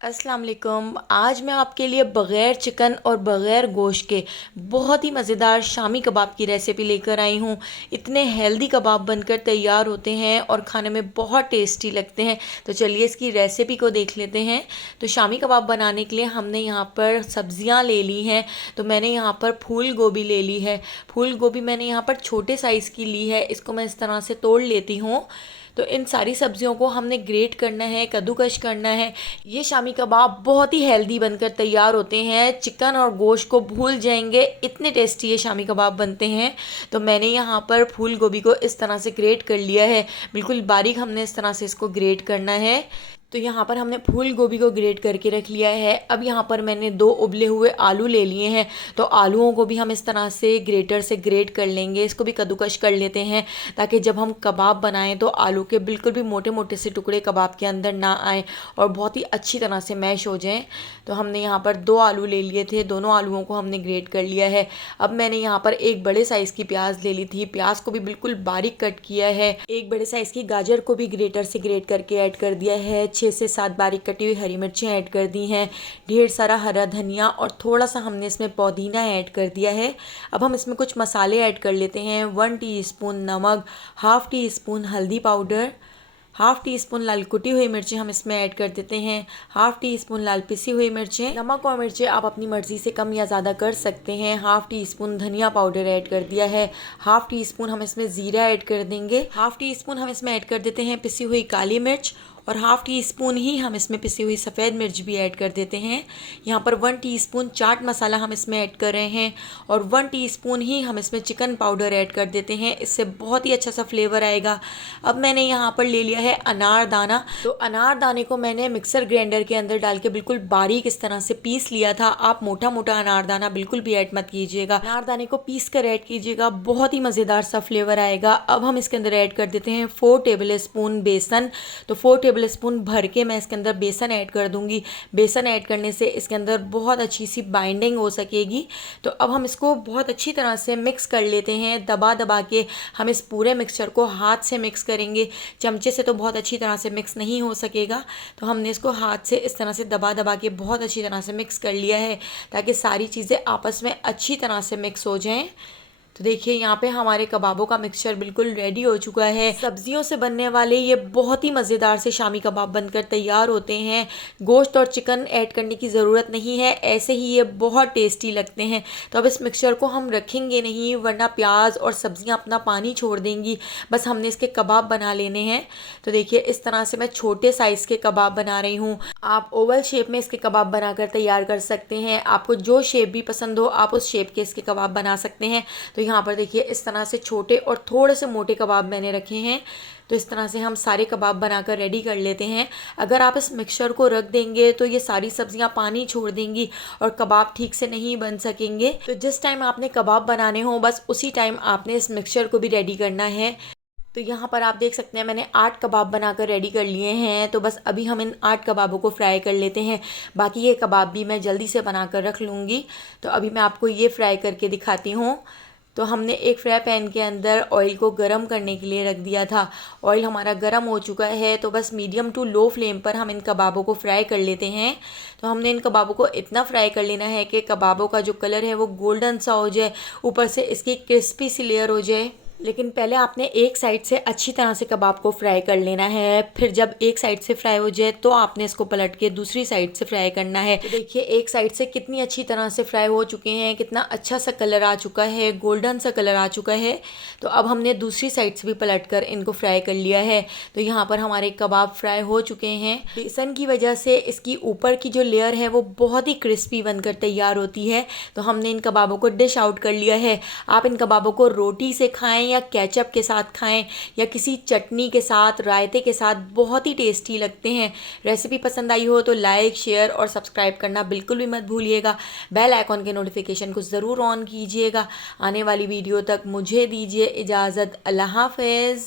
अस्सलाम वालेकुम। आज मैं आपके लिए बग़ैर चिकन और बग़ैर गोश्त के बहुत ही मज़ेदार शामी कबाब की रेसिपी लेकर आई हूँ। इतने हेल्दी कबाब बनकर तैयार होते हैं और खाने में बहुत टेस्टी लगते हैं। तो चलिए इसकी रेसिपी को देख लेते हैं। तो शामी कबाब बनाने के लिए हमने यहाँ पर सब्जियाँ ले ली हैं। तो मैंने यहाँ पर फूल गोभी ले ली है। फूल गोभी मैंने यहाँ पर छोटे साइज़ की ली है। इसको मैं इस तरह से तोड़ लेती हूँ। तो इन सारी सब्जियों को हमने ग्रेट करना है, कद्दूकश करना है। ये शामी कबाब बहुत ही हेल्दी बनकर तैयार होते हैं। चिकन और गोश्त को भूल जाएंगे, इतने टेस्टी ये शामी कबाब बनते हैं। तो मैंने यहाँ पर फूल गोभी को इस तरह से ग्रेट कर लिया है। बिल्कुल बारीक हमने इस तरह से इसको ग्रेट करना है। तो यहाँ पर हमने फूल गोभी को ग्रेट करके रख लिया है। अब यहाँ पर मैंने 2 उबले हुए आलू ले लिए हैं। तो आलूओं को भी हम इस तरह से ग्रेटर से ग्रेट कर लेंगे। इसको भी कद्दूकश कर लेते हैं ताकि जब हम कबाब बनाएं तो आलू के बिल्कुल भी मोटे मोटे से टुकड़े कबाब के अंदर ना आए और बहुत ही अच्छी तरह से मैश हो जाएं। तो हमने यहाँ पर 2 आलू ले लिए थे, दोनों आलूओं को हमने ग्रेट कर लिया है। अब मैंने यहाँ पर एक बड़े साइज़ की प्याज ले ली थी। प्याज को भी बिल्कुल बारीक कट किया है। एक बड़े साइज़ की गाजर को भी ग्रेटर से ग्रेट करके ऐड कर दिया है। 6 से 7 बारीक कटी हुई हरी मिर्चें ऐड कर दी हैं। ढेर सारा हरा धनिया और थोड़ा सा हमने इसमें पुदीना ऐड कर दिया है। अब हम इसमें कुछ मसाले ऐड कर लेते हैं। 1 टीस्पून नमक, हाफ़ टी स्पून हल्दी पाउडर, हाफ़ टी स्पून लाल कुटी हुई मिर्चें हम इसमें ऐड कर देते हैं। हाफ़ टी स्पून लाल पिसी हुई मिर्चें। नमक और मिर्चें आप अपनी मर्ज़ी से कम या ज़्यादा कर सकते हैं। हाफ़ टी स्पून धनिया पाउडर ऐड कर दिया है। हाफ़ टी स्पून हम इसमें ज़ीरा ऐड कर देंगे। हाफ़ टी स्पून हम इसमें ऐड कर देते हैं पिसी हुई काली मिर्च और हाफ़ टी स्पून ही हम इसमें पिसी हुई सफ़ेद मिर्च भी ऐड कर देते हैं। यहाँ पर 1 टीस्पून चाट मसाला हम इसमें ऐड कर रहे हैं और 1 टीस्पून ही हम इसमें चिकन पाउडर ऐड कर देते हैं। इससे बहुत ही अच्छा सा फ्लेवर आएगा। अब मैंने यहाँ पर ले लिया है अनार दाना। तो अनार दाने को मैंने मिक्सर ग्राइंडर के अंदर डाल के बिल्कुल बारीक इस तरह से पीस लिया था। आप मोटा मोटा अनार दाना बिल्कुल भी ऐड मत कीजिएगा। अनार दाने को पीस कर ऐड कीजिएगा, बहुत ही मज़ेदार सा फ्लेवर आएगा। अब हम इसके अंदर ऐड कर देते हैं 4 टेबल स्पून बेसन। तो 4 टेबल स्पून भर के मैं इसके अंदर बेसन ऐड कर दूंगी। बेसन ऐड करने से इसके अंदर बहुत अच्छी सी बाइंडिंग हो सकेगी। तो अब हम इसको बहुत अच्छी तरह से मिक्स कर लेते हैं। दबा दबा के हम इस पूरे मिक्सचर को हाथ से मिक्स करेंगे। चमचे से तो बहुत अच्छी तरह से मिक्स नहीं हो सकेगा। तो हमने इसको हाथ से इस तरह से दबा दबा के बहुत अच्छी तरह से मिक्स कर लिया है ताकि सारी चीज़ें आपस में अच्छी तरह से मिक्स हो जाएं। तो देखिए यहाँ पे हमारे कबाबों का मिक्सचर बिल्कुल रेडी हो चुका है। सब्जियों से बनने वाले ये बहुत ही मज़ेदार से शामी कबाब बनकर तैयार होते हैं। गोश्त और चिकन ऐड करने की ज़रूरत नहीं है, ऐसे ही ये बहुत टेस्टी लगते हैं। तो अब इस मिक्सचर को हम रखेंगे नहीं वरना प्याज और सब्जियाँ अपना पानी छोड़ देंगी। बस हमने इसके कबाब बना लेने हैं। तो देखिए इस तरह से मैं छोटे साइज़ के कबाब बना रही हूँ। आप ओवल शेप में इसके कबाब बनाकर तैयार कर सकते हैं। आपको जो शेप भी पसंद हो आप उस शेप के इसके कबाब बना सकते हैं। तो यहाँ पर देखिए इस तरह से छोटे और थोड़े से मोटे कबाब मैंने रखे हैं। तो इस तरह से हम सारे कबाब बनाकर रेडी कर लेते हैं। अगर आप इस मिक्सचर को रख देंगे तो ये सारी सब्जियां पानी छोड़ देंगी और कबाब ठीक से नहीं बन सकेंगे। तो जिस टाइम आपने कबाब बनाने हो बस उसी टाइम आपने इस मिक्सचर को भी रेडी करना है। तो यहाँ पर आप देख सकते हैं मैंने 8 कबाब बनाकर रेडी कर लिए हैं। तो बस अभी हम इन 8 कबाबों को फ्राई कर लेते हैं। बाकी ये कबाब भी मैं जल्दी से बनाकर रख लूँगी। तो अभी मैं आपको ये फ्राई करके दिखाती हूँ। तो हमने एक फ्राई पैन के अंदर ऑयल को गरम करने के लिए रख दिया था। ऑयल हमारा गरम हो चुका है। तो बस मीडियम टू लो फ्लेम पर हम इन कबाबों को फ्राई कर लेते हैं। तो हमने इन कबाबों को इतना फ्राई कर लेना है कि कबाबों का जो कलर है वो गोल्डन सा हो जाए, ऊपर से इसकी क्रिस्पी सी लेयर हो जाए। लेकिन पहले आपने एक साइड से अच्छी तरह से कबाब को फ्राई कर लेना है। फिर जब एक साइड से फ्राई हो जाए तो आपने इसको पलट के दूसरी साइड से फ्राई करना है। तो देखिए एक साइड से कितनी अच्छी तरह से फ्राई हो चुके हैं, कितना अच्छा सा कलर आ चुका है, गोल्डन सा कलर आ चुका है। तो अब हमने दूसरी साइड से भी पलट कर इनको फ्राई कर लिया है। तो यहाँ पर हमारे कबाब फ्राई हो चुके हैं। बेसन की वजह से इसकी ऊपर की जो लेयर है वो बहुत ही क्रिस्पी बनकर तैयार होती है। तो हमने इन कबाबों को डिश आउट कर लिया है। आप इन कबाबों को रोटी से खाएं या केचप के साथ खाएं या किसी चटनी के साथ, रायते के साथ, बहुत ही टेस्टी लगते हैं। रेसिपी पसंद आई हो तो लाइक, शेयर और सब्सक्राइब करना बिल्कुल भी मत भूलिएगा। बेल आइकॉन के नोटिफिकेशन को ज़रूर ऑन कीजिएगा। आने वाली वीडियो तक मुझे दीजिए इजाज़त। अल्लाह हाफ़िज़।